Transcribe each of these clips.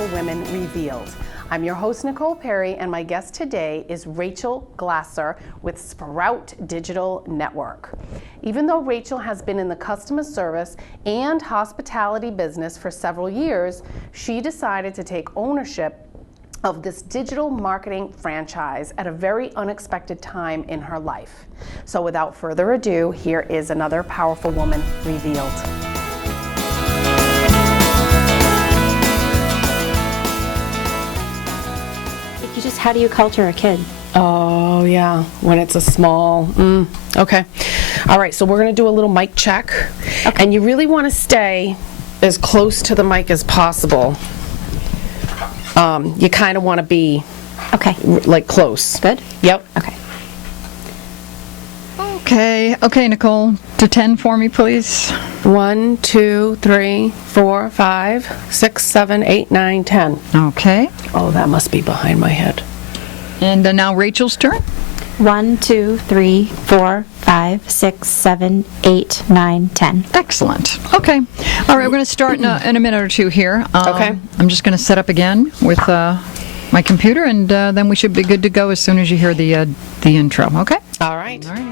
Powerful Women Revealed. I'm your host, Nicole Perry, and my guest today is Rachel Glasser with Sprout Digital Network. Even though Rachel has been in the customer service and hospitality business for several years, she decided to take ownership of this digital marketing franchise at a very unexpected time in her life. So without further ado, here is another Powerful Woman Revealed. How do you culture a kid? Oh yeah, when it's a small, okay. All right, so we're gonna do a little mic check. Okay. And you really wanna stay as close to the mic as possible. You kinda wanna be like close. Good? Yep. Okay, Nicole, to 10 for me, please. 1, 2, 3, 4, 5, 6, 7, 8, 9, 10. Okay. Oh, that must be behind my head. And now Rachel's turn. 1, 2, 3, 4, 5, 6, 7, 8, 9, 10. Excellent. Okay. All right, we're going to start in a minute or two here. Okay. I'm just going to set up again with my computer, and then we should be good to go as soon as you hear the intro. Okay? All right. All right.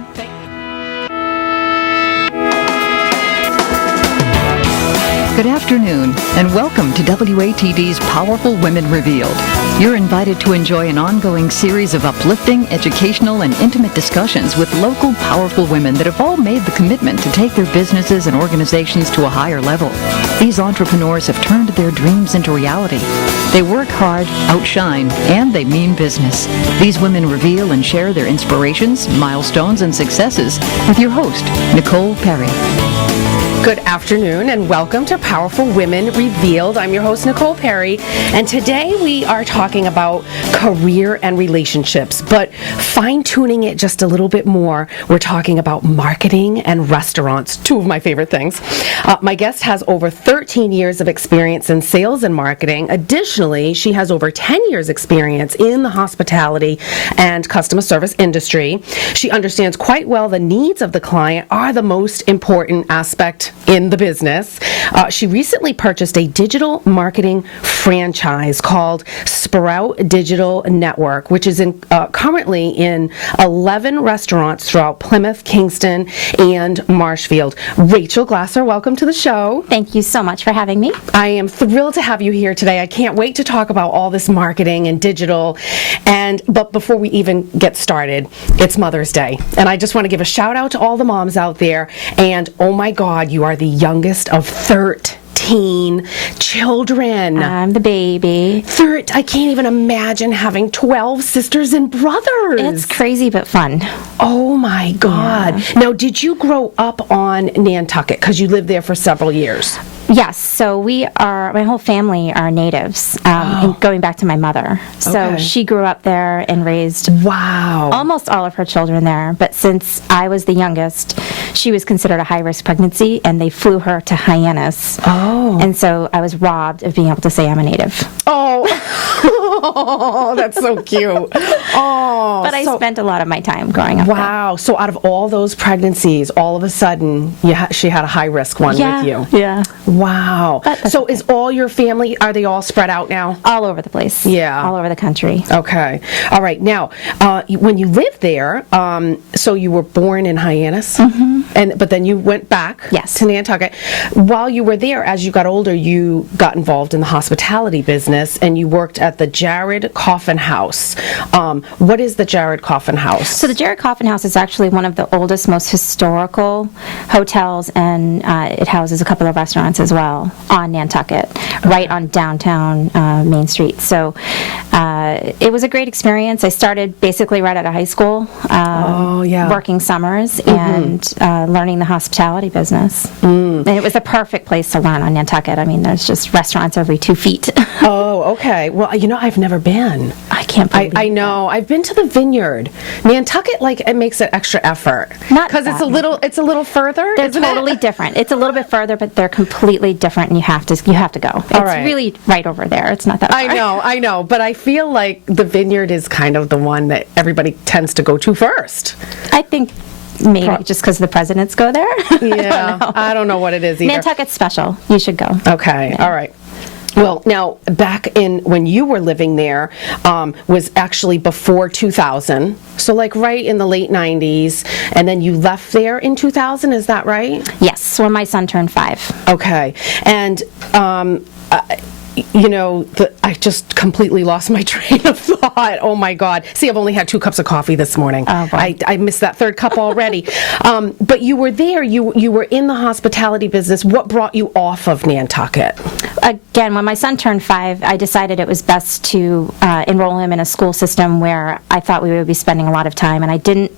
Good afternoon, and welcome to WATD's Powerful Women Revealed. You're invited to enjoy an ongoing series of uplifting, educational, and intimate discussions with local powerful women that have all made the commitment to take their businesses and organizations to a higher level. These entrepreneurs have turned their dreams into reality. They work hard, outshine, and they mean business. These women reveal and share their inspirations, milestones, and successes with your host, Nicole Perry. Good afternoon and welcome to Powerful Women Revealed. I'm your host, Nicole Perry, and today we are talking about career and relationships, but fine-tuning it just a little bit more. We're talking about marketing and restaurants, two of my favorite things. My guest has over 13 years of experience in sales and marketing. Additionally, she has over 10 years experience in the hospitality and customer service industry. She understands quite well the needs of the client are the most important aspect in the business. She recently purchased a digital marketing franchise called Sprout Digital Network, which is currently in 11 restaurants throughout Plymouth, Kingston, and Marshfield. Rachel Glasser, welcome to the show. Thank you so much for having me. I am thrilled to have you here today. I can't wait to talk about all this marketing and digital. But before we even get started, it's Mother's Day. And I just want to give a shout out to all the moms out there. And oh my God, you are the youngest of 13 children. I'm the baby. I can't even imagine having 12 sisters and brothers. It's crazy but fun. Oh my God. Yeah. Now, did you grow up on Nantucket? Because you lived there for several years. Yes, so my whole family are natives, and going back to my mother. So she grew up there and raised almost all of her children there. But since I was the youngest, she was considered a high-risk pregnancy, and they flew her to Hyannis. Oh. And so I was robbed of being able to say I'm a native. Oh, that's so cute. Oh, but I spent a lot of my time growing up there. Wow. So out of all those pregnancies, all of a sudden, she had a high-risk one with you. Yeah. Wow. So is all your family, are they all spread out now? All over the place. Yeah. All over the country. Okay. All right. Now, when you lived there, so you were born in Hyannis, but then you went back to Nantucket. While you were there, as you got older, you got involved in the hospitality business, and you worked at the Jared Coffin House. What is the Jared Coffin House? So the Jared Coffin House is actually one of the oldest, most historical hotels, and it houses a couple of restaurants as well on Nantucket, right on downtown Main Street. So it was a great experience. I started basically right out of high school, working summers and learning the hospitality business. And it was the perfect place to learn on Nantucket. I mean, there's just restaurants every 2 feet. Oh, okay. Well, I've never been. I can't believe I know. That. I've been to the Vineyard. Nantucket, it makes an extra effort. Not because it's a little further. They're totally different. It's a little bit further, but they're completely different, and you have to go. It's really right over there. It's not that far. I know. But I feel like the Vineyard is kind of the one that everybody tends to go to first. I think maybe just because the presidents go there. Yeah. I don't know what it is either. Nantucket's special. You should go. Okay. Yeah. All right. Well, now, back in when you were living there, was actually before 2000, so like right in the late 90s, and then you left there in 2000, is that right? Yes, when my son turned 5. Okay. And, I just completely lost my train of thought. Oh my God. See, I've only had 2 cups of coffee this morning. Oh, boy. I missed that 3rd cup already. But you were there, you were in the hospitality business. What brought you off of Nantucket? Again, when my son turned 5, I decided it was best to enroll him in a school system where I thought we would be spending a lot of time, and I didn't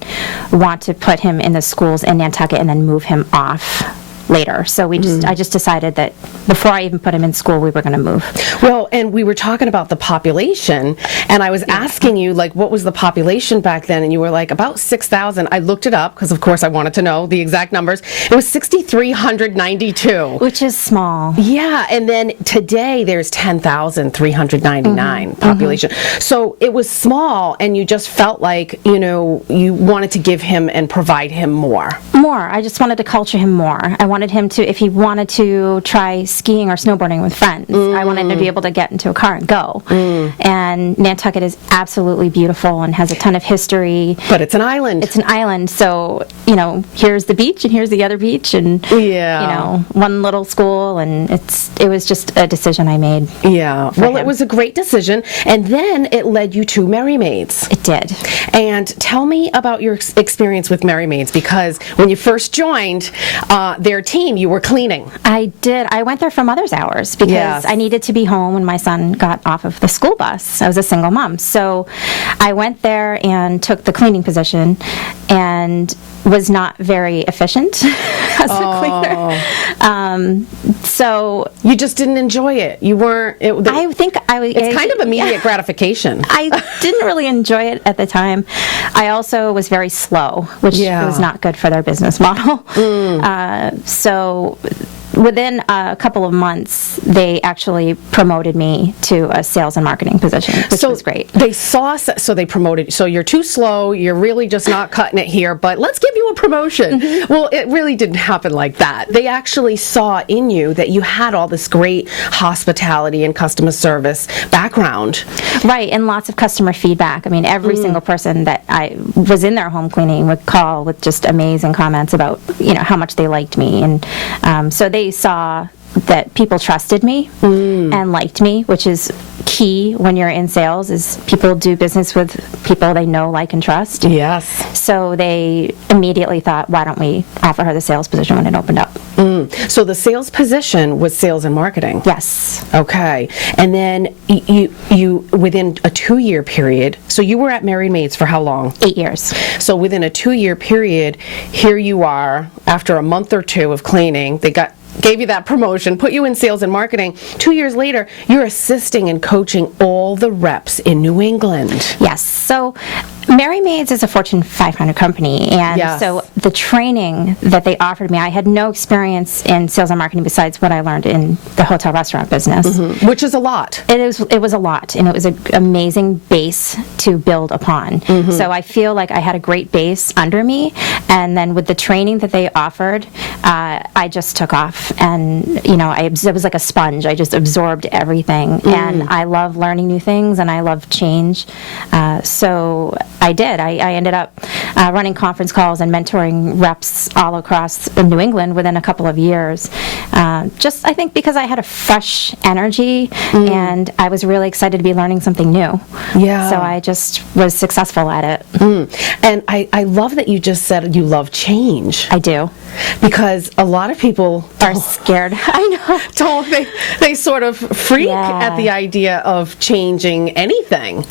want to put him in the schools in Nantucket and then move him off later. So I just decided that before I even put him in school, we were going to move. Well, and we were talking about the population, and I was asking you, like, what was the population back then? And you were like, about 6,000. I looked it up because, of course, I wanted to know the exact numbers. It was 6,392. Which is small. Yeah, and then today there's 10,399 population. So it was small, and you just felt like, you wanted to give him and provide him more. I just wanted to culture him more. I wanted him to, if he wanted to try skiing or snowboarding with friends, I wanted him to be able to get into a car and go. And Nantucket is absolutely beautiful and has a ton of history. But it's an island. It's an island, so, here's the beach and here's the other beach, and, one little school, and it was just a decision I made. Yeah. Well, it was a great decision, and then it led you to Merry Maids. It did. And tell me about your experience with Merry Maids, because when you first joined their team, you were cleaning. I did. I went there for mother's hours because I needed to be home when my son got off of the school bus. I was a single mom. So I went there and took the cleaning position and was not very efficient as a cleaner. So you just didn't enjoy it. You weren't. It's kind of immediate gratification. I didn't really enjoy it at the time. I also was very slow, which was not good for their business model. So within a couple of months, they actually promoted me to a sales and marketing position, which was great. So they promoted. So you're too slow. You're really just not cutting it here. But let's give you a promotion. Well, it really didn't happen like that. They actually saw in you that you had all this great hospitality and customer service background. Right, and lots of customer feedback. I mean, every single person that I was in their home cleaning would call with just amazing comments about, how much they liked me. And so they saw that people trusted me and liked me, which is key when you're in sales, is people do business with people they know, like, and trust. Yes. So they immediately thought, why don't we offer her the sales position when it opened up? So the sales position was sales and marketing? Yes. Okay. And then you within a 2-year period, so you were at Merry Maids for how long? 8 years. So within a 2-year period, here you are, after a month or 2 of cleaning, they gave you that promotion, put you in sales and marketing. 2 years later, you're assisting and coaching all the reps in New England. Yes. So Merry Maids is a Fortune 500 company, and so the training that they offered me, I had no experience in sales and marketing besides what I learned in the hotel restaurant business. Which is a lot. It was a lot, and it was an amazing base to build upon. So I feel like I had a great base under me, and then with the training that they offered, I just took off, and it was like a sponge. I just absorbed everything, and I love learning new things, and I love change. So I did. I ended up running conference calls and mentoring reps all across New England within a couple of years. Just, I think, because I had a fresh energy and I was really excited to be learning something new. Yeah. So I just was successful at it. And I love that you just said you love change. I do. Because a lot of people are scared. I know. They sort of freak at the idea of changing anything.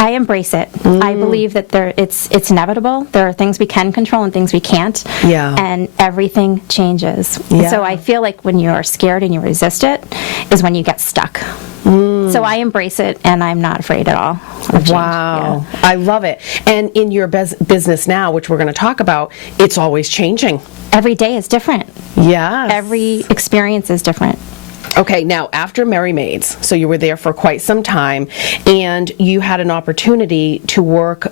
I embrace it. I believe that it's inevitable. There are things we can control and things we can't. Yeah. And everything changes. Yeah. So I feel like when you're scared and you resist it is when you get stuck. So I embrace it, and I'm not afraid at all of change. Wow. Yeah. I love it. And in your business now, which we're going to talk about, it's always changing. Every day is different. Yeah. Every experience is different. Okay, now after Merry Maids, so you were there for quite some time, and you had an opportunity to work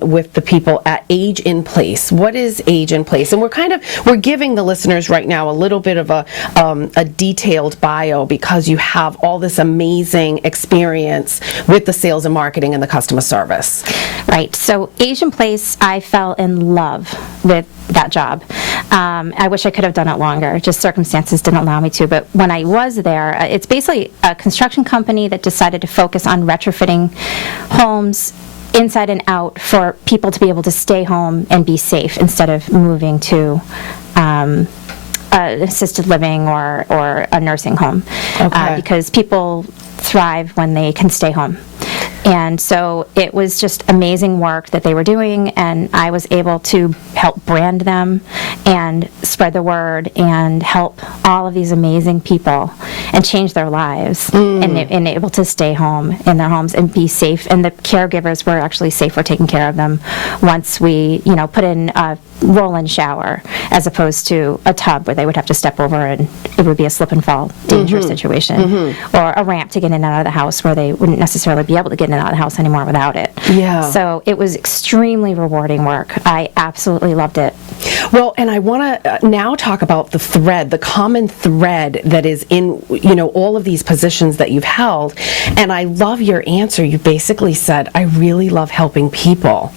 with the people at Age in Place. What is Age in Place? And we're giving the listeners right now a little bit of a detailed bio because you have all this amazing experience with the sales and marketing and the customer service. Right. So Age in Place, I fell in love with that job. I wish I could have done it longer. Just circumstances didn't allow me to. But when I was there, it's basically a construction company that decided to focus on retrofitting homes inside and out for people to be able to stay home and be safe instead of moving to assisted living or a nursing home. Okay. Because people thrive when they can stay home. And so it was just amazing work that they were doing, and I was able to help brand them and spread the word and help all of these amazing people and change their lives and able to stay home in their homes and be safe. And the caregivers were actually safer taking care of them once we, put in a roll-in shower as opposed to a tub where they would have to step over and it would be a slip and fall dangerous situation, or a ramp to get in and out of the house where they wouldn't necessarily be able to get in and out of the house anymore without it. Yeah. So it was extremely rewarding work. I absolutely loved it. Well, and I want to now talk about the common thread that is in, all of these positions that you've held. And I love your answer. You basically said, I really love helping people.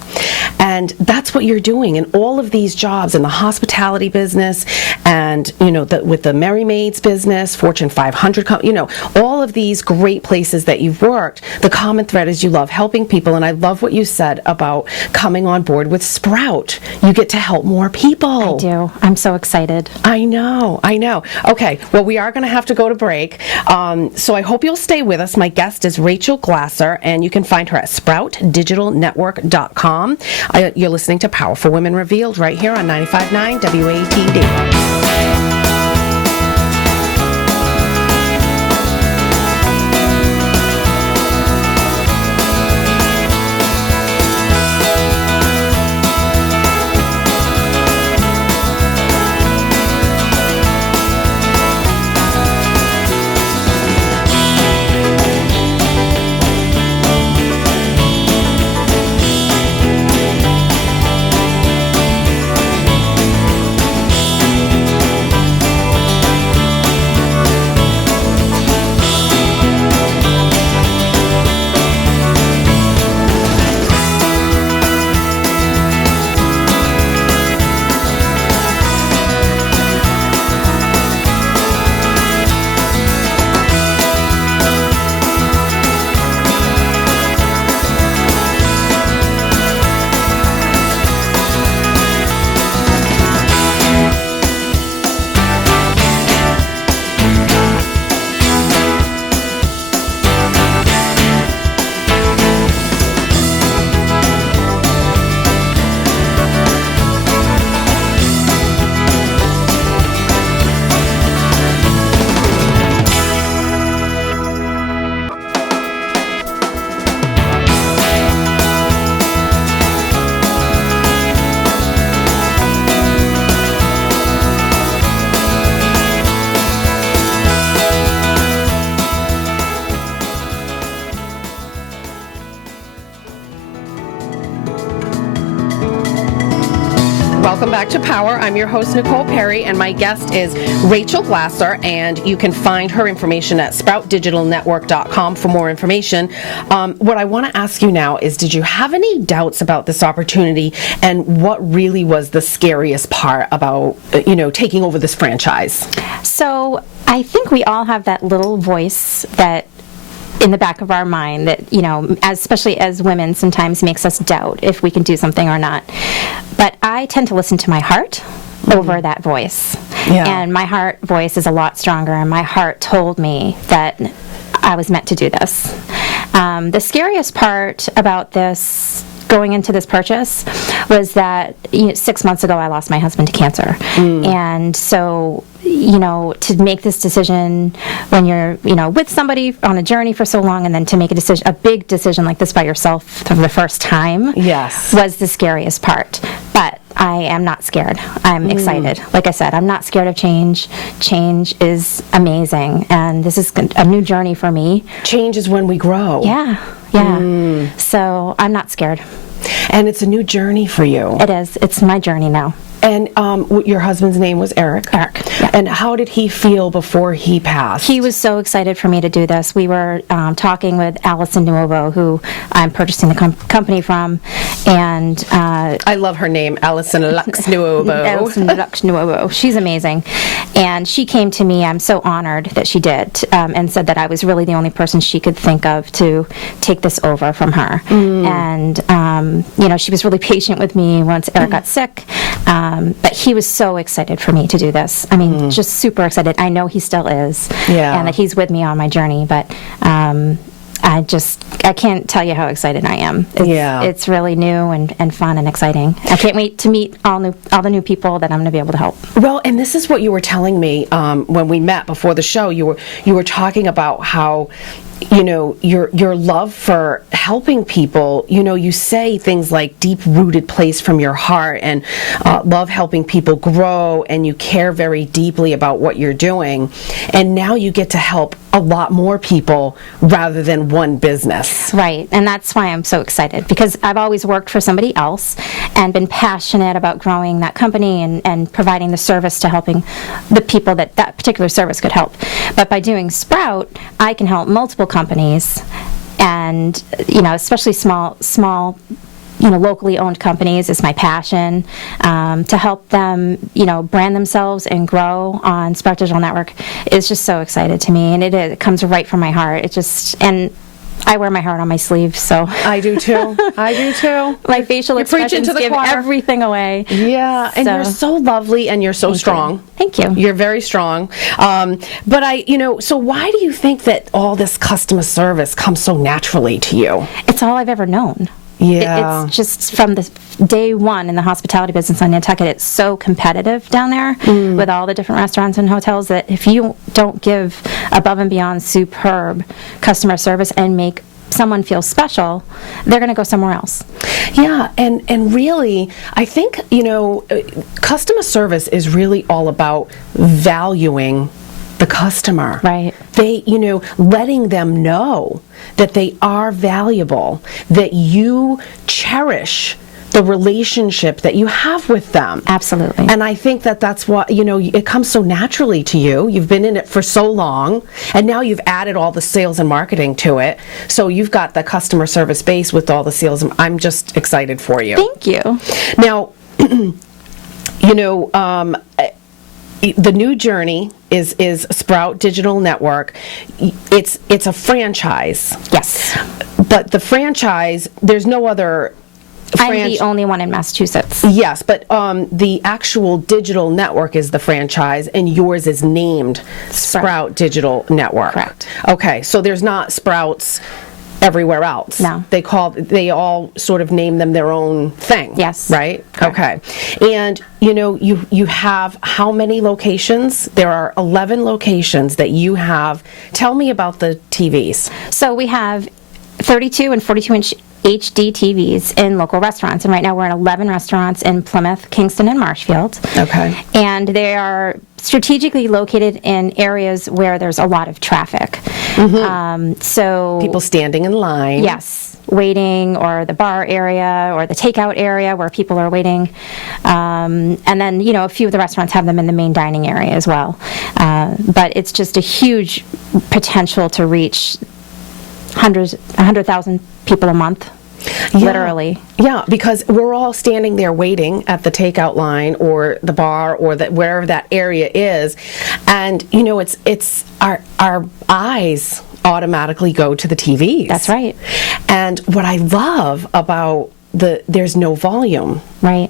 And that's what you're doing in all of these jobs in the hospitality business and, with the Merry Maids business, Fortune 500, all of these great places that you've worked. The common thread is you love helping people. And I love what you said about coming on board with Sprout. You get to help more people. I do. I'm so excited. I know. Okay, well, we are going to have to go to break. So I hope you'll stay with us. My guest is Rachel Glasser, and you can find her at SproutDigitalNetwork.com. You're listening to Powerful Women Revealed right here on 95.9 WATD. Welcome back to Power. I'm your host, Nicole Perry, and my guest is Rachel Glasser, and you can find her information at SproutDigitalNetwork.com for more information. What I want to ask you now is, did you have any doubts about this opportunity, and what really was the scariest part about, taking over this franchise? So I think we all have that little voice that in the back of our mind that, especially as women, sometimes makes us doubt if we can do something or not. But I tend to listen to my heart over that voice. Yeah. And my heart voice is a lot stronger, and my heart told me that I was meant to do this. The scariest part about this, going into this purchase, was that 6 months ago I lost my husband to cancer. And so, to make this decision when you're, with somebody on a journey for so long, and then to make a big decision like this by yourself for the first time, yes, was the scariest part. But I am not scared. I'm excited. Like I said, I'm not scared of change. Change is amazing, and this is a new journey for me. Change is when we grow. Yeah. So I'm not scared. And it's a new journey for you. It is. It's my journey now. And your husband's name was Eric? Eric, yeah. And how did he feel before he passed? He was so excited for me to do this. We were talking with Allison Nuovo, who I'm purchasing the company from, and I love her name, Allison Lux Nuovo. Allison Lux Nuovo. She's amazing. And she came to me, I'm so honored that she did, and said that I was really the only person she could think of to take this over from her. And, she was really patient with me once Eric got sick. But he was so excited for me to do this. I mean, just super excited. I know he still is. Yeah. And that he's with me on my journey. But I can't tell you how excited I am. It's really new and fun and exciting. I can't wait to meet all the new people that I'm going to be able to help. Well, and this is what you were telling me when we met before the show. You were talking about how, your love for helping people. You say things like deep-rooted place from your heart, and love helping people grow, and you care very deeply about what you're doing. And now you get to help a lot more people rather than one business. Right, and that's why I'm so excited, because I've always worked for somebody else and been passionate about growing that company and providing the service to helping the people that particular service could help. But by doing Sprout, I can help multiple companies, and especially small locally owned companies is my passion, to help them, brand themselves and grow on Sprout Digital Network is just so excited to me, and it comes right from my heart. And I wear my heart on my sleeve, so. I do too. My facial expressions give everything away. Yeah, and you're so lovely, and you're so strong. Thank you. You're very strong. But so why do you think that all this customer service comes so naturally to you? It's all I've ever known. Yeah. It's just from the day one in the hospitality business on Nantucket, it's so competitive down there with all the different restaurants and hotels that if you don't give above and beyond superb customer service and make someone feel special, they're going to go somewhere else. Yeah, and really, I think, customer service is really all about valuing the customer. Right. They, letting them know that they are valuable, that you cherish the relationship that you have with them. Absolutely. And I think that's what, it comes so naturally to you. You've been in it for so long, and now you've added all the sales and marketing to it. So you've got the customer service base with all the sales. I'm just excited for you. Thank you. Now, the new journey is Sprout Digital Network. It's a franchise. Yes. But the franchise, there's no other I'm the only one in Massachusetts. Yes, but the actual digital network is the franchise, and yours is named Sprout Digital Network. Correct. Okay, so there's not Sprouts everywhere else. No. They all sort of name them their own thing. Yes. Right? Correct. Okay. And you have how many locations? There are 11 locations that you have. Tell me about the TVs. So we have 32 and 42-inch HD TVs in local restaurants, and right now we're in 11 restaurants in Plymouth, Kingston, and Marshfield. Okay. And they are strategically located in areas where there's a lot of traffic. So people standing in line. Yes, waiting, or the bar area, or the takeout area where people are waiting. And then, a few of the restaurants have them in the main dining area as well. But it's just a huge potential to reach 100,000 people a month. Yeah. Literally. Yeah, because we're all standing there waiting at the takeout line or the bar or wherever that area is, and it's our eyes automatically go to the TVs. That's right. And what I love about there's no volume. Right.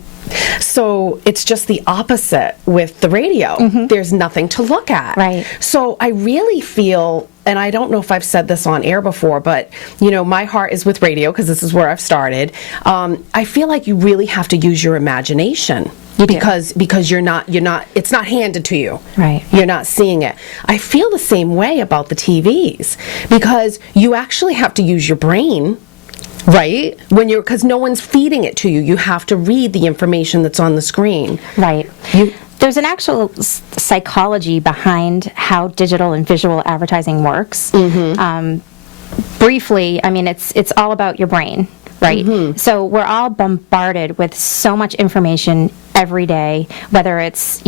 So it's just the opposite with the radio. There's nothing to look at. Right. So I really feel, and I don't know if I've said this on air before, but my heart is with radio because this is where I've started. I feel like you really have to use your imagination. Because you're not it's not handed to you. Right. You're not seeing it. I feel the same way about the TVs because you actually have to use your brain Right? Because no one's feeding it to you. You have to read the information that's on the screen. Right. There's an actual psychology behind how digital and visual advertising works. Briefly, I mean, it's all about your brain, right? So we're all bombarded with so much information every day, whether it's,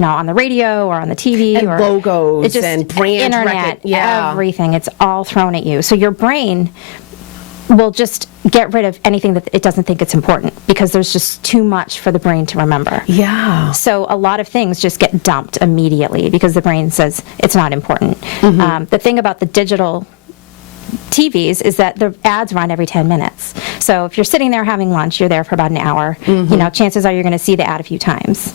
on the radio or on the TV And or logos it's just and brand internet, yeah. everything. It's all thrown at you. So your brain will just get rid of anything that it doesn't think it's important because there's just too much for the brain to remember. Yeah. So a lot of things just get dumped immediately because the brain says it's not important. The thing about the digital TVs is that the ads run every 10 minutes. So if you're sitting there having lunch, you're there for about an hour, chances are you're going to see the ad a few times.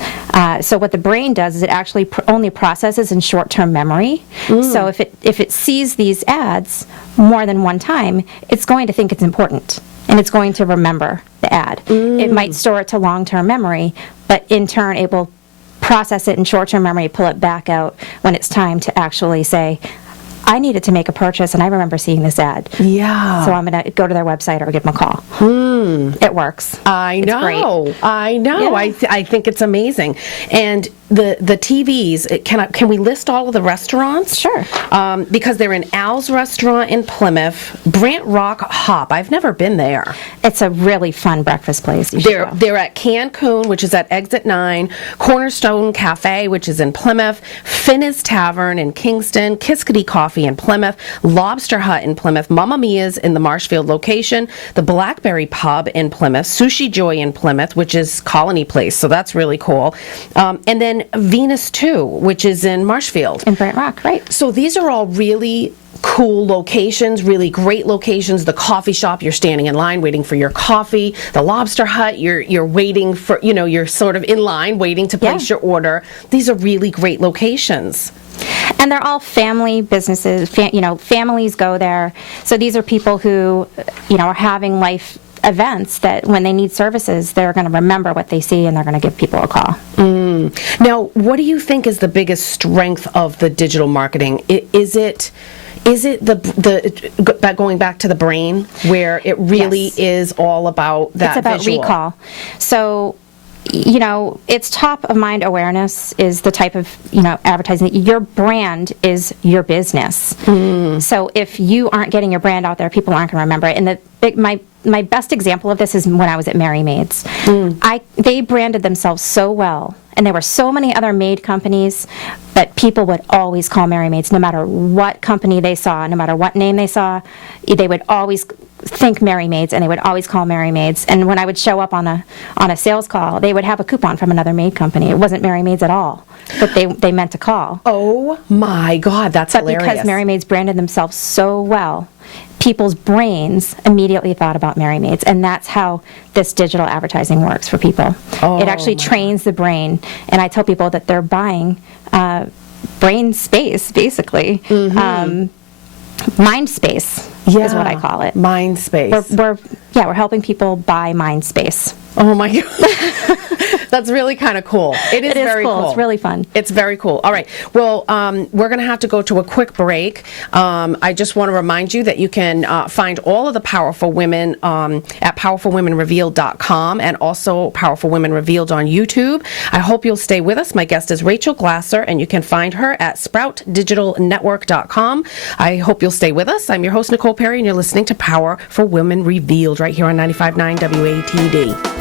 So what the brain does is it actually only processes in short-term memory. So if it sees these ads more than one time, it's going to think it's important, and it's going to remember the ad. It might store it to long-term memory, but in turn it will process it in short-term memory, pull it back out when it's time to actually say, I needed to make a purchase, and I remember seeing this ad. Yeah. So I'm going to go to their website or give them a call. It works. I know. Great. I know. Yeah. I think it's amazing. And the TVs, can we list all of the restaurants? Sure. Because they're in Al's Restaurant in Plymouth, Brant Rock Hop. I've never been there. It's a really fun breakfast place. You should go. They're at Cancun, which is at Exit 9, Cornerstone Cafe, which is in Plymouth, Finna's Tavern in Kingston, Kiskadee Coffee in Plymouth, Lobster Hut in Plymouth, Mamma Mia's in the Marshfield location, the Blackberry Pub in Plymouth, Sushi Joy in Plymouth, which is Colony Place, so that's really cool. And then Venus 2, which is in Marshfield. In Brant Rock, right. So these are all really cool locations, really great locations. The coffee shop, you're standing in line waiting for your coffee. The Lobster Hut, you're waiting for, you're sort of in line waiting to place your order. These are really great locations. And they're all family businesses. Families go there. So these are people who, are having life events that when they need services, they're going to remember what they see and they're going to give people a call. Now, what do you think is the biggest strength of the digital marketing? Is it the going back to the brain, where it really is all about that? It's about visual? recall. So, it's top of mind awareness is the type of, advertising. Your brand is your business. So if you aren't getting your brand out there, people aren't going to remember it. And my best example of this is when I was at Mary Maid's. They branded themselves so well, and there were so many other maid companies, but people would always call Mary Maid's no matter what company they saw, no matter what name they saw. They would always think Mary Maid's, and they would always call Mary Maid's. And when I would show up on a sales call, they would have a coupon from another maid company. It wasn't Mary Maid's at all, but they meant to call. Oh my God, that's hilarious. Because Mary Maid's branded themselves so well, people's brains immediately thought about Mary Maid's, and that's how this digital advertising works for people. It actually trains the brain, and I tell people that they're buying brain space, basically. Mind space is what I call it. Mind space. We're helping people buy mind space. Oh my God. That's really kind of cool. It is very cool. It's really fun. It's very cool. All right. Well, we're going to have to go to a quick break. I just want to remind you that you can find all of the Powerful Women at powerfulwomenrevealed.com and also Powerful Women Revealed on YouTube. I hope you'll stay with us. My guest is Rachel Glasser, and you can find her at sproutdigitalnetwork.com. I hope you'll stay with us. I'm your host, Nicole Perry, and you're listening to Powerful Women Revealed right here on 95.9 WATD.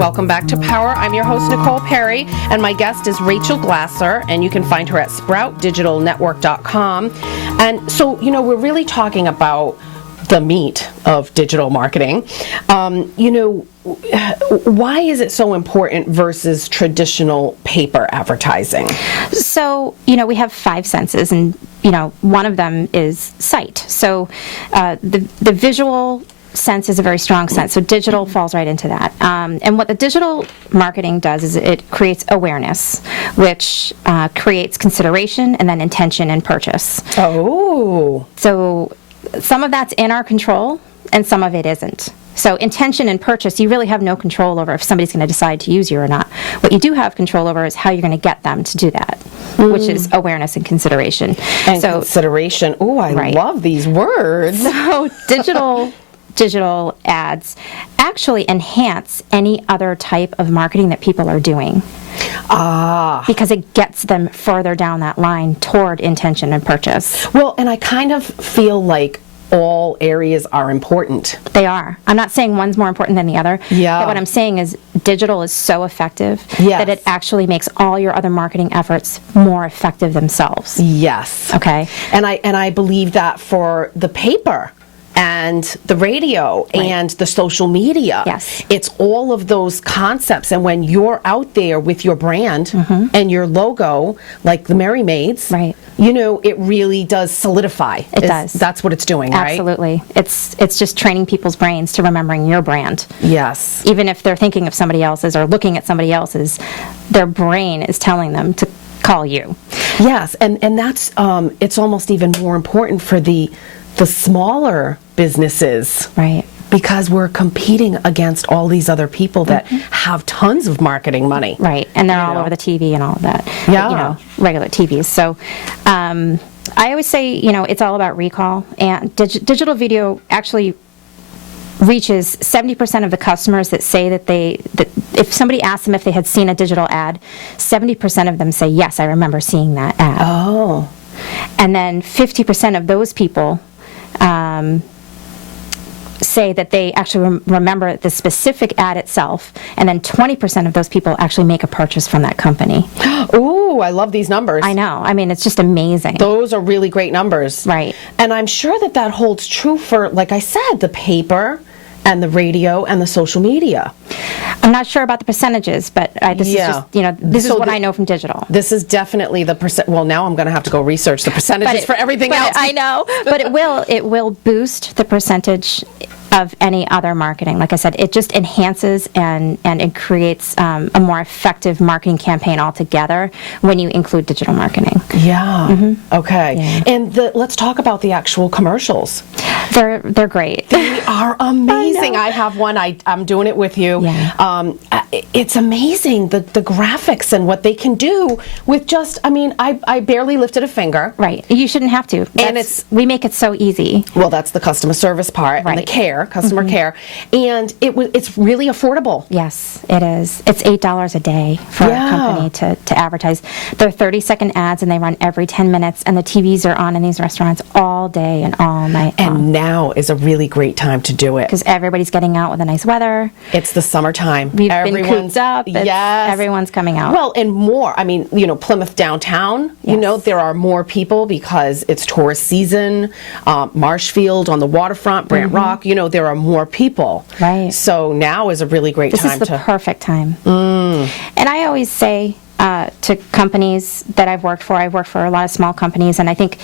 welcome back to Power. I'm your host, Nicole Perry, and my guest is Rachel Glasser, and you can find her at sproutdigitalnetwork.com. And so, we're really talking about the meat of digital marketing. Why is it so important versus traditional paper advertising? So, we have 5 senses, and, one of them is sight. So the visual sense is a very strong sense, so digital falls right into that. And what the digital marketing does is it creates awareness, which creates consideration and then intention and purchase. Oh. So some of that's in our control and some of it isn't. So intention and purchase, you really have no control over if somebody's going to decide to use you or not. What you do have control over is how you're going to get them to do that, which is awareness and consideration. And consideration. Oh, I love these words. So digital ads actually enhance any other type of marketing that people are doing. Because it gets them further down that line toward intention and purchase. Well, and I kind of feel like all areas are important. They are. I'm not saying one's more important than the other. Yeah. But what I'm saying is digital is so effective that it actually makes all your other marketing efforts more effective themselves. Yes. Okay. And I believe that for the paper and the radio and the social media. Yes. It's all of those concepts. And when you're out there with your brand and your logo, like the Merry Maids, it really does solidify. It does. That's what it's doing, right? Absolutely. It's just training people's brains to remembering your brand. Yes. Even if they're thinking of somebody else's or looking at somebody else's, their brain is telling them to call you. Yes, and that's it's almost even more important for the smaller businesses. Right. Because we're competing against all these other people that have tons of marketing money. Right, and they're all over the TV and all of that. Yeah. Regular TVs. So I always say, it's all about recall. And digital video actually reaches 70% of the customers that say that if somebody asks them if they had seen a digital ad, 70% of them say, yes, I remember seeing that ad. Oh. And then 50% of those people say that they actually remember the specific ad itself, and then 20% of those people actually make a purchase from that company. Ooh, I love these numbers. I know. I mean, it's just amazing. Those are really great numbers. Right. And I'm sure that holds true for, like I said, the paper and the radio and the social media. I'm not sure about the percentages, but this is just, this is what I know from digital. This is definitely the percent. Well, now I'm going to have to go research the percentages for everything else. I know, but it will boost the percentage of any other marketing. Like I said, it just enhances and it creates a more effective marketing campaign altogether when you include digital marketing. Yeah. Okay. Yeah. And let's talk about the actual commercials. They're great. They are amazing. I have one. I'm doing it with you. Yeah. It's amazing the graphics and what they can do with just. I mean, I barely lifted a finger. Right. You shouldn't have to. We make it so easy. Well, that's the customer service part and the care. Customer care, and it's really affordable. Yes, it is. It's $8 a day for a company to advertise. They're 30-second ads, and they run every 10 minutes, and the TVs are on in these restaurants all day and all night long. And now is a really great time to do it. Because everybody's getting out with the nice weather. It's the summertime. Everyone's been cooped up. Yes. Everyone's coming out. Well, and more. I mean, Plymouth downtown, there are more people because it's tourist season. Marshfield on the waterfront, Brant Rock, there are more people. Right. So now is a really great time. This is the perfect time. And I always say to companies that I've worked for a lot of small companies, and I think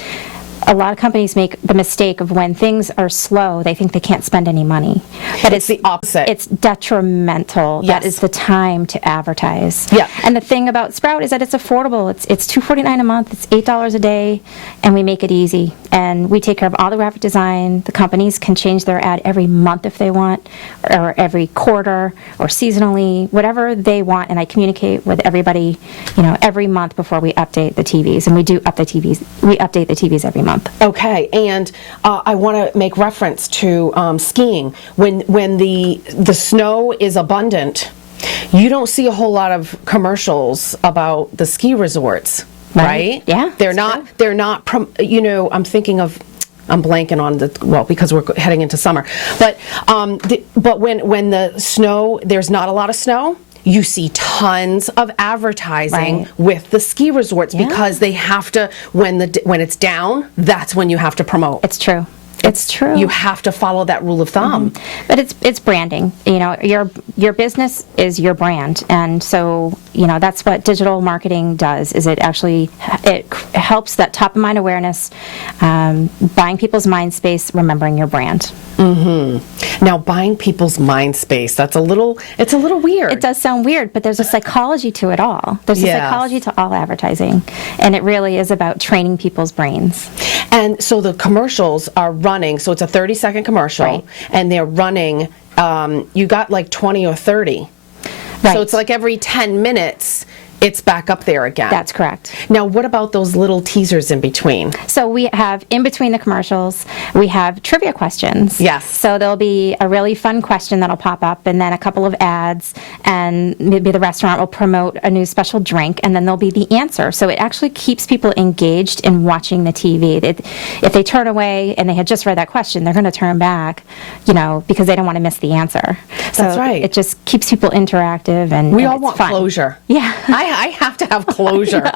a lot of companies make the mistake of when things are slow, they think they can't spend any money. But it's the opposite. It's detrimental. Yes. That is the time to advertise. Yeah. And the thing about Sprout is that it's affordable. It's $2.49 a month. It's $8 a day, and we make it easy. And we take care of all the graphic design. The companies can change their ad every month if they want, or every quarter, or seasonally, whatever they want. And I communicate with everybody, every month before we update the TVs. And we do update TVs. We update the TVs every month. Okay, and I want to make reference to skiing. When the snow is abundant, you don't see a whole lot of commercials about the ski resorts, right? Yeah. They're not. I'm thinking of I'm blanking on because we're heading into summer. But when the snow, there's not a lot of snow, you see tons of advertising Right. with the ski resorts because they have to, when it's down, that's when you have to promote. It's true. It's true. You have to follow that rule of thumb. But it's branding. You know, your business is your brand, and so that's what digital marketing does. Is it helps that top of mind awareness, buying people's mind space, remembering your brand. Now, buying people's mind space, it's a little weird. It does sound weird, but there's a psychology to it all. There's a Yes. psychology to all advertising, and it really is about training people's brains. And so the commercials are running, so it's a 30-second commercial, Right. and they're running, you got like 20 or 30. Right. So it's like every 10 minutes, it's back up there again. That's correct. Now, what about those little teasers in between? So we have, in between the commercials, we have trivia questions. Yes. So there'll be a really fun question that'll pop up, and then a couple of ads, and maybe the restaurant will promote a new special drink, and then there'll be the answer. So it actually keeps people engaged in watching the TV. If they turn away and they had just read that question, they're going to turn back, because they don't want to miss the answer. That's right. It just keeps people interactive, and We and all it's want fun. closure. Yeah. I have to have closure.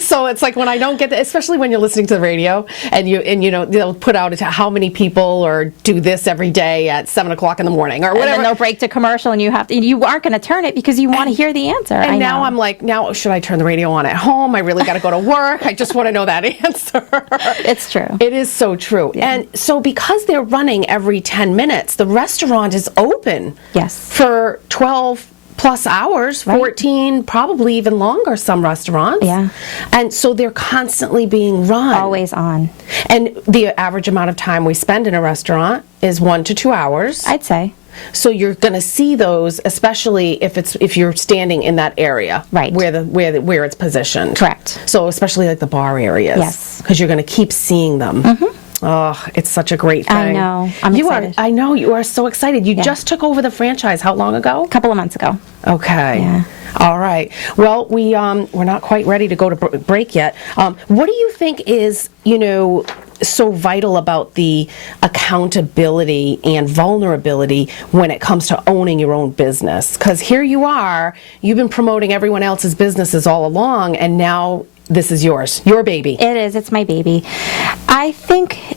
So it's like when I don't get that, especially when you're listening to the radio and they'll put out how many people or do this every day at 7 o'clock in the morning or And whatever. then they'll break to commercial, and you aren't going to turn it because you want to hear the answer. And I now know. I'm like, should I turn the radio on at home? I really got to go to work. I just want to know that answer. It's true. It is so true. Yeah. And so because they're running every 10 minutes, the restaurant is open Yes. for 12 plus hours, Right. 14, probably even longer, some restaurants. Yeah. And so they're constantly being run. Always on, And the average amount of time we spend in a restaurant is 1 to 2 hours. I'd say. So you're going to see those, especially if you're standing in that area, Right. where it's positioned. Correct. So especially like the bar areas, Yes. because you're going to keep seeing them. Oh, it's such a great thing. I know. I'm excited. I know you are so excited. You Yeah. just took over the franchise. How long ago? A couple of months ago. Okay. Yeah. All right. Well, we're not quite ready to go to break yet. What do you think is so vital about the accountability and vulnerability when it comes to owning your own business? Because here you are, you've been promoting everyone else's businesses all along, and now this is yours, your baby. It is. It's my baby. I think,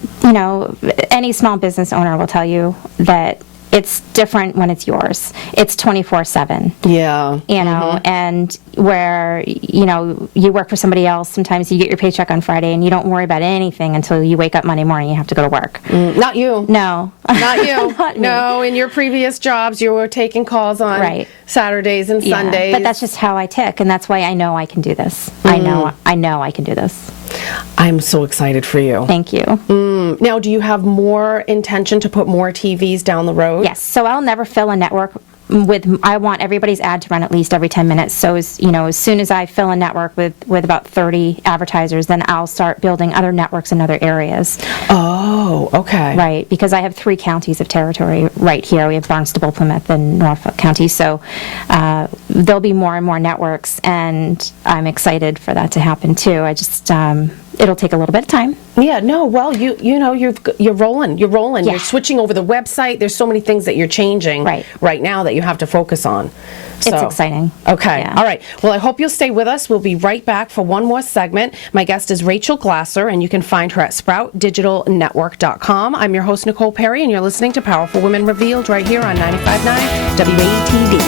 any small business owner will tell you that it's different when it's yours. It's 24/7. Yeah. And where, you work for somebody else, sometimes you get your paycheck on Friday and you don't worry about anything until you wake up Monday morning and you have to go to work. Not you. No. Not you. Not me. No, in your previous jobs, you were taking calls on Right. Saturdays and Yeah, Sundays. but that's just how I tick, and that's why I know I can do this. I know I can do this. I'm so excited for you. Thank you. Now, do you have more intention to put more TVs down the road? Yes, so I'll never fill a network I want everybody's ad to run at least every 10 minutes. So as soon as I fill a network with about 30 advertisers, then I'll start building other networks in other areas. Oh, okay. Right, because I have 3 counties of territory right here. We have Barnstable, Plymouth, and Norfolk County. So there'll be more and more networks, and I'm excited for that to happen too. I just it'll take a little bit of time. Yeah, no, well, you're rolling. Yeah. You're switching over the website. There's so many things that you're changing Right now that you have to focus on. It's exciting. Okay. Yeah. All right. Well, I hope you'll stay with us. We'll be right back for one more segment. My guest is Rachel Glasser, and you can find her at SproutDigitalNetwork.com. I'm your host, Nicole Perry, and you're listening to Powerful Women Revealed right here on 95.9 WATD.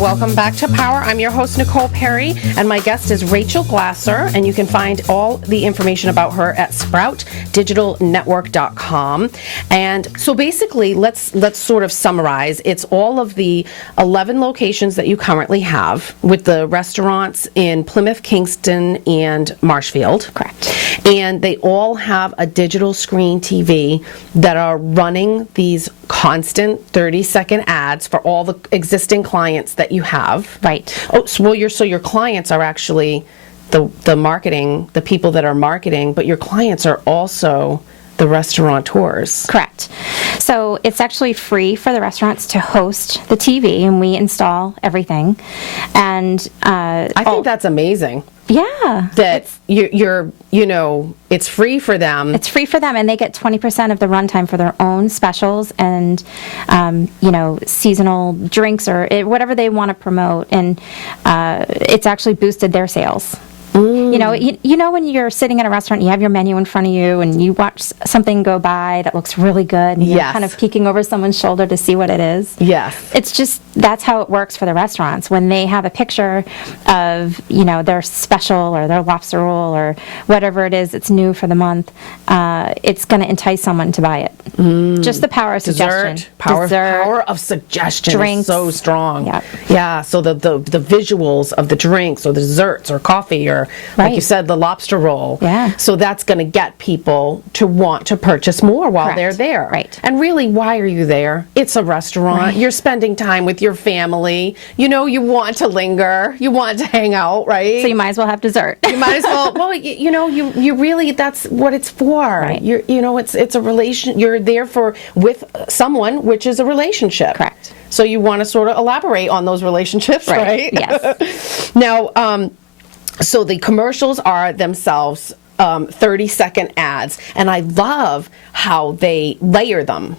welcome back to Power. I'm your host, Nicole Perry, and my guest is Rachel Glasser, and you can find all the information about her at sproutdigitalnetwork.com. And so basically, let's sort of summarize. It's all of the 11 locations that you currently have with the restaurants in Plymouth, Kingston, and Marshfield. Correct. And they all have a digital screen TV that are running these constant 30-second ads for all the existing clients that you have. Right. Oh, so your clients are actually the marketing, the people that are marketing, but your clients are also the restaurateurs. Correct. So it's actually free for the restaurants to host the TV, and we install everything. And I think that's amazing. Yeah. That it's free for them. It's free for them, and they get 20% of the runtime for their own specials and, seasonal drinks or whatever they want to promote. And it's actually boosted their sales. You know when you're sitting in a restaurant, you have your menu in front of you, and you watch something go by that looks really good, and you're kind of peeking over someone's shoulder to see what it is. Yes. It's just, that's how it works for the restaurants. When they have a picture of, their special or their lobster roll or whatever it is that's new for the month, it's going to entice someone to buy it. Just the power of suggestion. Power of suggestion drinks. Is so strong. Yep. Yeah, so the visuals of the drinks or the desserts or coffee or, like you said, the lobster roll. Yeah. So that's going to get people to want to purchase more while they're there. Right. And really, why are you there? It's a restaurant. Right. You're spending time with your family. You want to linger. You want to hang out, right? So you might as well have dessert. You might as well. Well, you really, that's what it's for. Right. It's a relation. You're there with someone, which is a relationship. Correct. So you want to sort of elaborate on those relationships, right? Yes. Now, so the commercials are themselves 30-second ads, and I love how they layer them.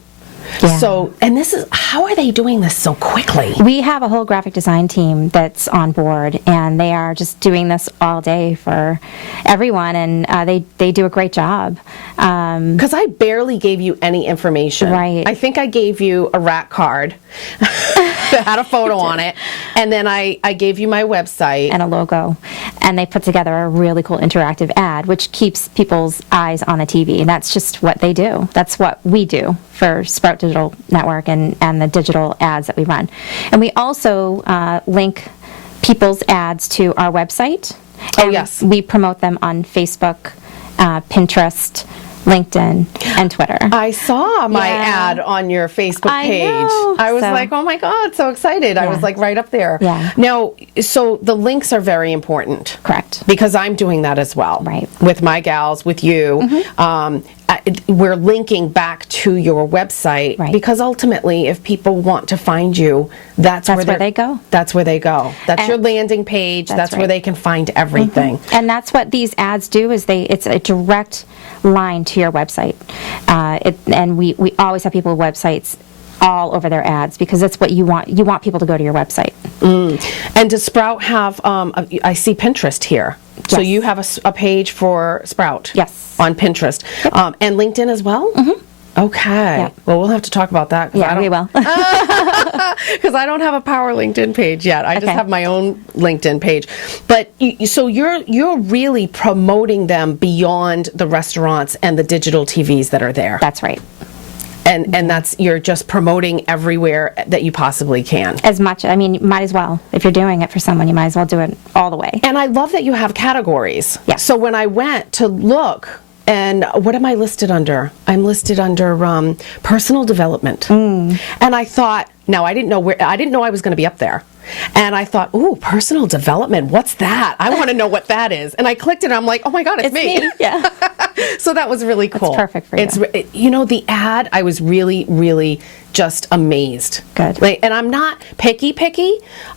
Yeah. So, and how are they doing this so quickly? We have a whole graphic design team that's on board, and they are just doing this all day for everyone, and they do a great job. Because I barely gave you any information. Right. I think I gave you a rack card that had a photo on it, and then I gave you my website. And a logo. And they put together a really cool interactive ad, which keeps people's eyes on a TV. And that's just what they do. That's what we do for Sprout Digital Network and the digital ads that we run. And we also link people's ads to our website. And yes. We promote them on Facebook, Pinterest, LinkedIn, and Twitter. I saw my ad on your Facebook page. I was like, oh my God, so excited. I was like right up there. Yeah. Now, so the links are very important. Correct. Because I'm doing that as well. Right. With my gals, with you. We're linking back to your website because ultimately, if people want to find you, that's where they go. That's where they go. That's your landing page. That's where they can find everything. And that's what these ads do. It's a direct line to your website. And we always have people with websites all over their ads because that's what you want. You want people to go to your website. And does Sprout have? I see Pinterest here. Yes. So you have a page for Sprout. Yes. On Pinterest. Yep. And LinkedIn as well? Okay. Yep. Well, we'll have to talk about that. Yeah, we will. Because I don't have a Power LinkedIn page yet. I just have my own LinkedIn page. But so you're really promoting them beyond the restaurants and the digital TVs that are there. That's right. And you're just promoting everywhere that you possibly can. As much, you might as well. If you're doing it for someone, you might as well do it all the way. And I love that you have categories. Yeah. So when I went to look, and what am I listed under? I'm listed under personal development. And I thought, I didn't know I was going to be up there. And I thought, ooh, personal development, what's that? I want to know what that is. And I clicked it, and I'm like, oh my God, it's me. Yeah. So that was really cool. It's perfect for you. The ad, I was really, really just amazed. Good. And I'm not picky,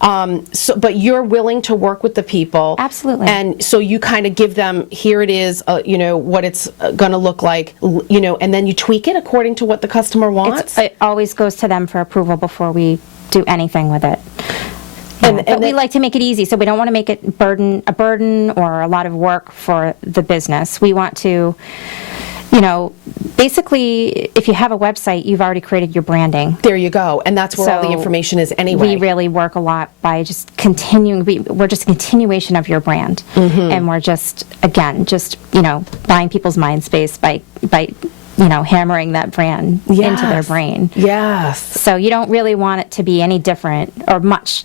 but you're willing to work with the people. Absolutely. And so you kind of give them, here it is, what it's going to look like, and then you tweak it according to what the customer wants. It always goes to them for approval before we do anything with it. But we like to make it easy, so we don't want to make it a burden or a lot of work for the business. We want to, you know, basically, if you have a website, you've already created your branding. There you go. And that's where all the So information is anyway. We really work a lot by just continuing. We're just a continuation of your brand, and we're just, again, just, you know, buying people's mind space by you know, hammering that brand into their brain. Yes. So you don't really want it to be any different or much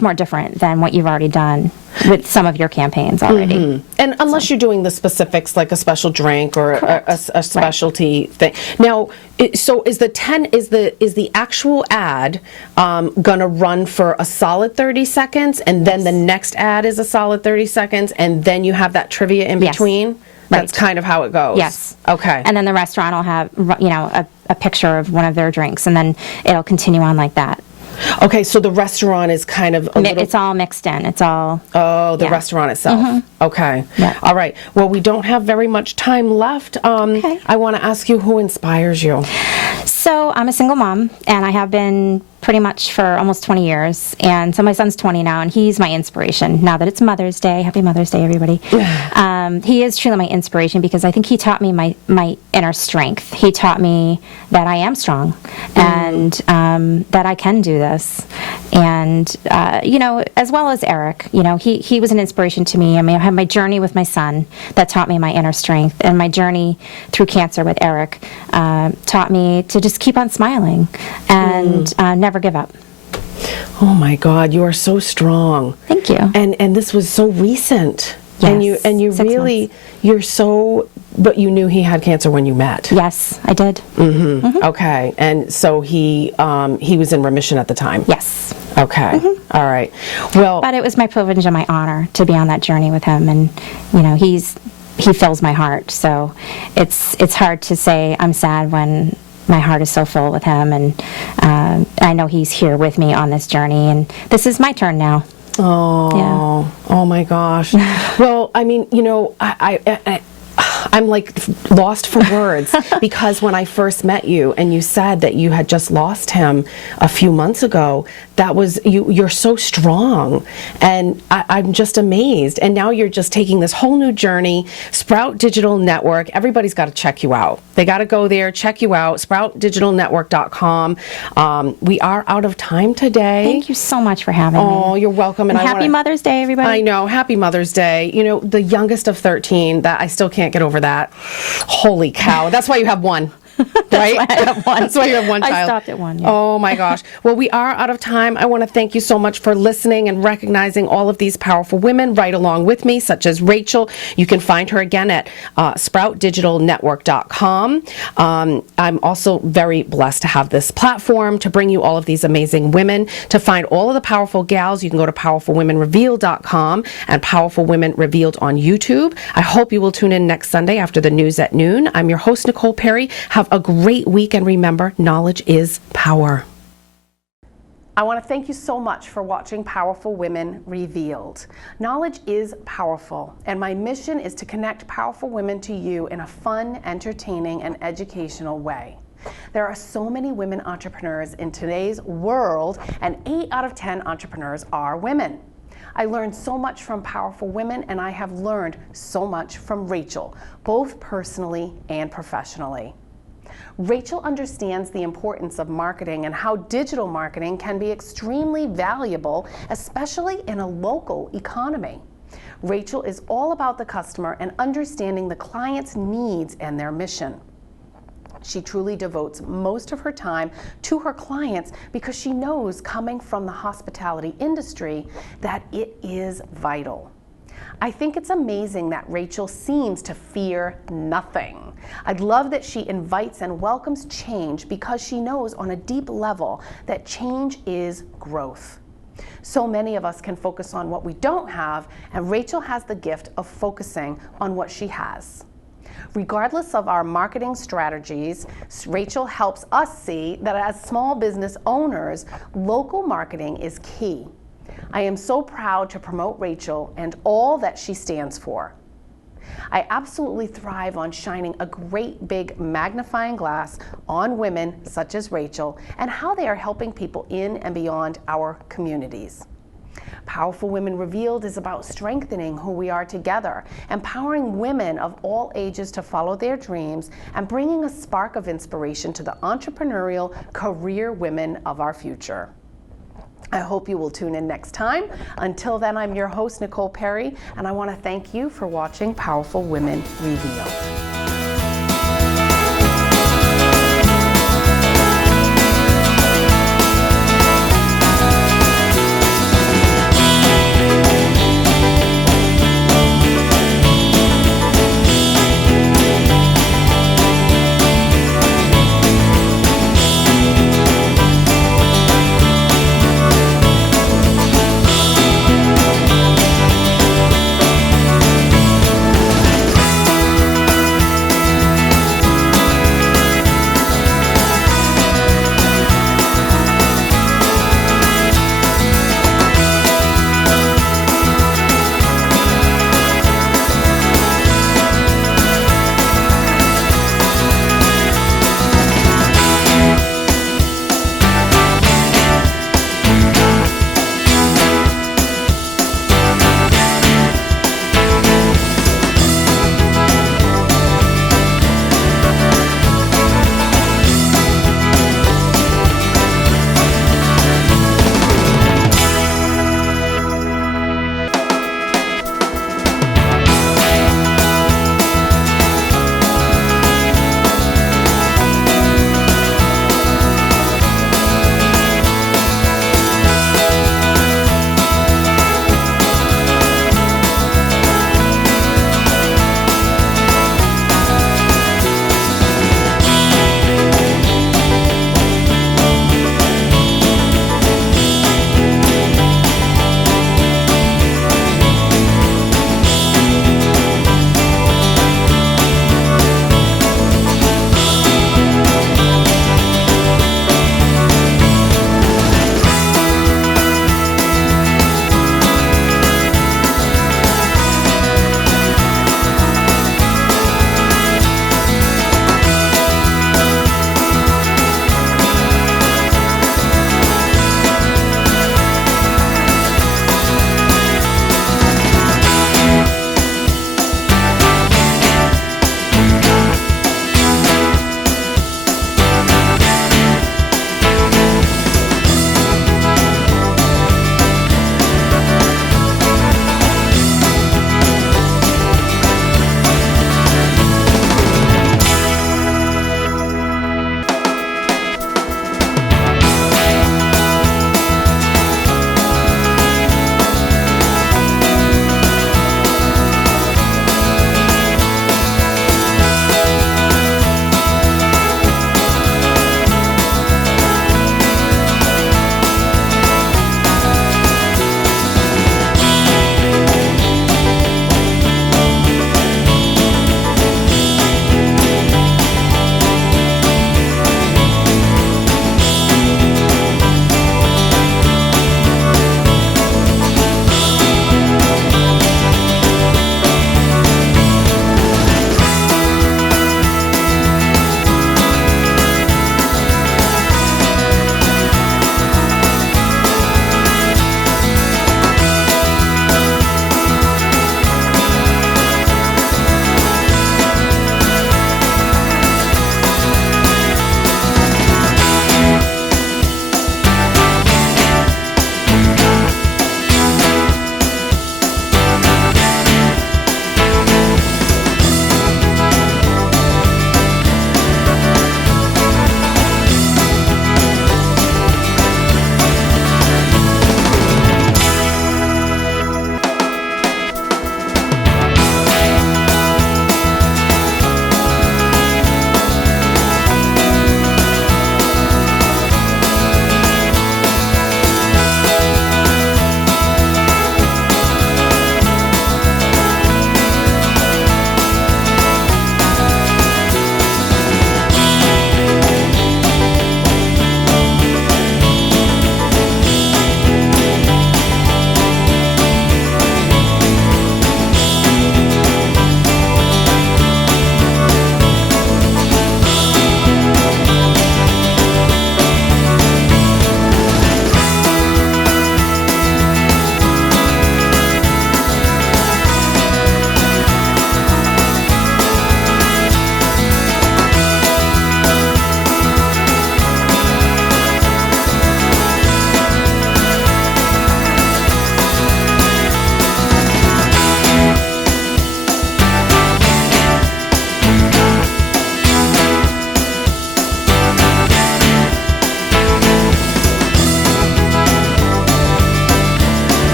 more different than what you've already done with some of your campaigns already. And unless you're doing the specifics like a special drink or a specialty thing. Now, so is the actual ad gonna run for a solid 30 seconds, and then the next ad is a solid 30 seconds, and then you have that trivia in between? That's kind of how it goes. Yes. Okay. And then the restaurant will have, you know, a picture of one of their drinks, and then it'll continue on like that. Okay, so the restaurant is kind of It's all mixed in. It's all... Oh, the restaurant itself. Okay. Yeah. All right. Well, we don't have very much time left. Okay. I want to ask you, who inspires you? So I'm a single mom, and I have been pretty much for almost 20 years. And so my son's 20 now, and he's my inspiration. Now that it's Mother's Day, happy Mother's Day, everybody. He is truly my inspiration because I think he taught me my inner strength. He taught me that I am strong and that I can do this. And, you know, as well as Eric, you know, he was an inspiration to me. I mean, I had my journey with my son that taught me my inner strength, and my journey through cancer with Eric taught me to just keep on smiling and never give up. Oh my God, you are so strong. Thank you. And this was so recent. Yes, And you 6 really, months. you're so, but you knew he had cancer when you met. Yes, I did. Okay. And so he was in remission at the time. Yes. Okay. All right. Well, But it was my privilege and my honor to be on that journey with him, and you know, he fills my heart. So it's hard to say I'm sad when my heart is so full with him, and I know he's here with me on this journey, and this is my turn now. oh, oh my gosh. Well, I mean, you know, I'm like lost for words because when I first met you and you said that you had just lost him a few months ago, that was you're so strong, and I'm just amazed. And now you're just taking this whole new journey. Sprout Digital Network, everybody's got to check you out. They got to go there, check you out, sproutdigitalnetwork.com. We are out of time today. Thank you so much for having me. Oh, you're welcome. And happy Mother's Day, everybody. I know. Happy Mother's Day. You know, the youngest of 13, that I still can't get over that. Holy cow. That's why you have one. Right? That's why you have one child. I stopped at one. Yeah. Oh my gosh. Well, we are out of time. I want to thank you so much for listening and recognizing all of these powerful women right along with me, such as Rachel. You can find her again at sproutdigitalnetwork.com. I'm also very blessed to have this platform to bring you all of these amazing women. To find all of the powerful gals, you can go to powerfulwomenrevealed.com and Powerful Women Revealed on YouTube. I hope you will tune in next Sunday after the news at noon. I'm your host, Nicole Perry. Have a great week, and remember, knowledge is power. I want to thank you so much for watching Powerful Women Revealed. Knowledge is powerful, and my mission is to connect powerful women to you in a fun, entertaining, and educational way. There are so many women entrepreneurs in today's world, and 8 out of 10 entrepreneurs are women. I learned so much from powerful women, and I have learned so much from Rachel, both personally and professionally. Rachel understands the importance of marketing and how digital marketing can be extremely valuable, especially in a local economy. Rachel is all about the customer and understanding the client's needs and their mission. She truly devotes most of her time to her clients because she knows, coming from the hospitality industry, that it is vital. I think it's amazing that Rachel seems to fear nothing. I love that she invites and welcomes change because she knows on a deep level that change is growth. So many of us can focus on what we don't have, and Rachel has the gift of focusing on what she has. Regardless of our marketing strategies, Rachel helps us see that as small business owners, local marketing is key. I am so proud to promote Rachel and all that she stands for. I absolutely thrive on shining a great big magnifying glass on women such as Rachel and how they are helping people in and beyond our communities. Powerful Women Revealed is about strengthening who we are together, empowering women of all ages to follow their dreams, and bringing a spark of inspiration to the entrepreneurial career women of our future. I hope you will tune in next time. Until then, I'm your host, Nicole Perry, and I want to thank you for watching Powerful Women Revealed.